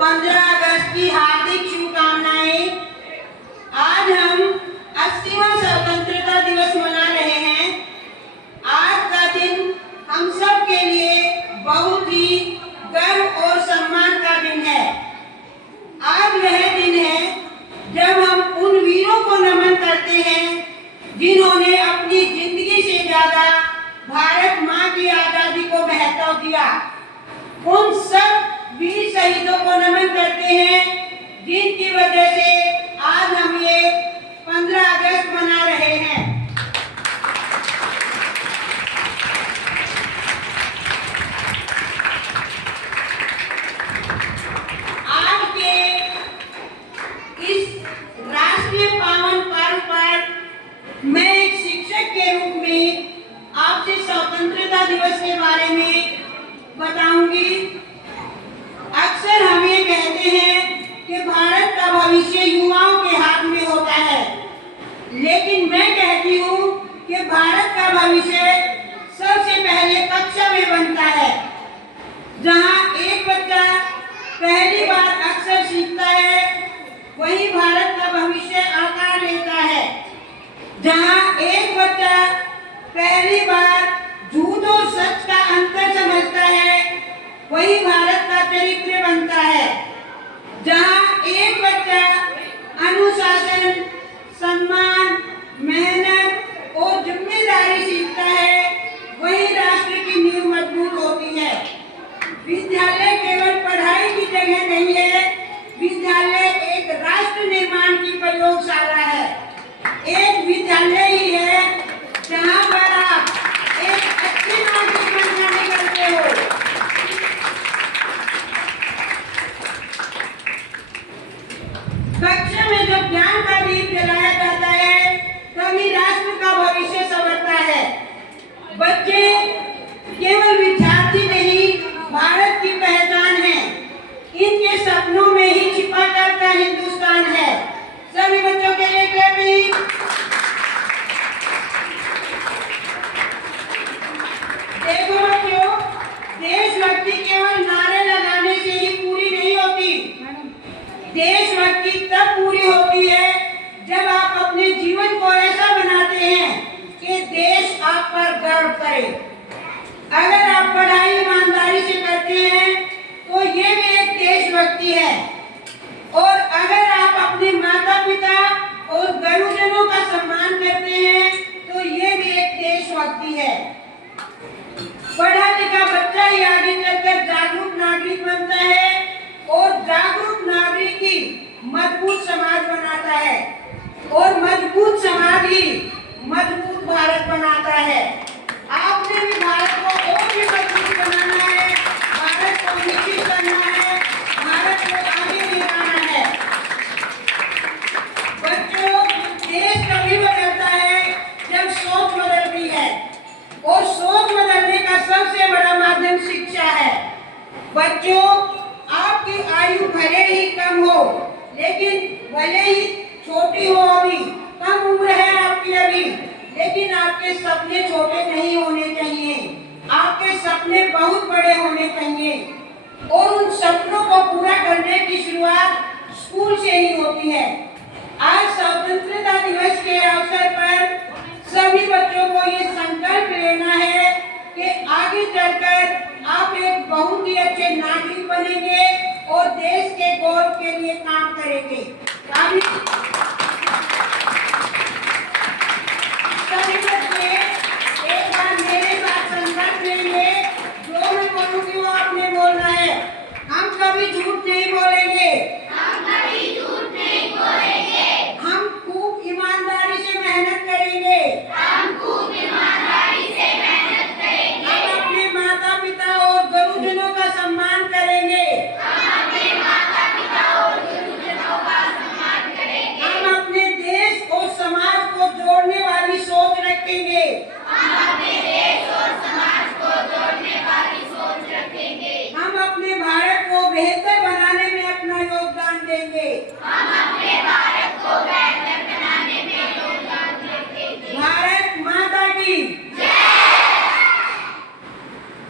15 अगस्त की हार्दिक शुभकामनाएं। आज हम 80वां स्वतंत्रता दिवस मना रहे हैं। आज का दिन हम सब के लिए बहुत ही गर्व और सम्मान का दिन है। आज वह दिन है जब हम उन वीरों को नमन करते हैं जिन्होंने अपनी जिंदगी से ज्यादा भारत माँ की आजादी को महत्व दिया। उन सब वीर शहीदों को नमन करते हैं जिनकी वजह से आज हम ये 15 अगस्त मना रहे हैं। आज के इस राष्ट्रीय पावन पर्व पर मैं एक शिक्षक के रूप में आपसे स्वतंत्रता दिवस के बारे में बताऊंगी। अक्सर हम ये कहते हैं कि भारत का भविष्य युवाओं के हाथ में होता है, लेकिन मैं कहती हूँ कि भारत का भविष्य सबसे पहले कक्षा में बनता है, जहाँ एक बच्चा पहली बार अक्षर सीखता है, वही भारत का भविष्य आकार लेता है। जहाँ एक बच्चा पहली बार झूठ और सच का अंतर समझता है, वही भारत का चरित्र बनता है। जहाँ एक बच्चा अनुशासन, सम्मान, मेहनत और जिम्मेदारी सीखता है, वही राष्ट्र की नींव मजबूत होती है। विद्यालय केवल पढ़ाई की जगह नहीं है, विद्यालय एक राष्ट्र निर्माण की प्रयोगशाला है। एक विद्यालय ही है जहाँ पर आप एक अच्छे नागरिक बनकर निकलते हो। कक्षा में जब ज्ञान का दीप जलाया जाता है, तभी राष्ट्र का भविष्य संवरता है। बच्चे केवल विद्यार्थी नहीं, भारत की पहचान है। इनके सपनों में ही छिपा करता हिंदुस्तान है। सभी बच्चों के लिए क्लैपिंग। देखो बच्चों, देशभक्ति केवल नारे लगाने से ही पूरी नहीं होती। देशभक्ति तब पूरी होती है जब आप अपने जीवन को ऐसा बनाते हैं कि देश आप पर गर्व करे। अगर आप पढ़ाई ईमानदारी से करते हैं तो ये भी एक देशभक्ति है, और अगर आप अपने माता पिता और गुरुजनों का सम्मान करते हैं तो ये भी एक देशभक्ति है। पढ़ा लिखा बच्चा ही आगे चलकर जागरूक नागरिक बनता है, और जागरूक नागरिक ही मजबूत समाज बनाता है, और मजबूत समाज ही मजबूत भारत बनाता है। आपने भी भारत को और भी मजबूत बनाना है, भारत को विकसित करना है, भारत को आगे ले जाना है। बच्चों, देश तभी बदलता है जब सोच बदलती है, और सोच बदलने का सबसे बड़ा माध्यम शिक्षा है। बच्चों, आपकी आयु भले ही कम हो, लेकिन भले ही छोटी हो, अभी कम उम्र है आपकी अभी, लेकिन आपके सपने छोटे नहीं होने चाहिए। आपके सपने बहुत बड़े होने चाहिए, और उन सपनों को पूरा करने की शुरुआत स्कूल से ही होती है। आज स्वतंत्रता दिवस के अवसर पर सभी बच्चों को ये संकल्प लेना है कि आगे चलकर आप एक बहुत ही अच्छे नागरिक बनेंगे और देश के गौरव के लिए काम करेंगे।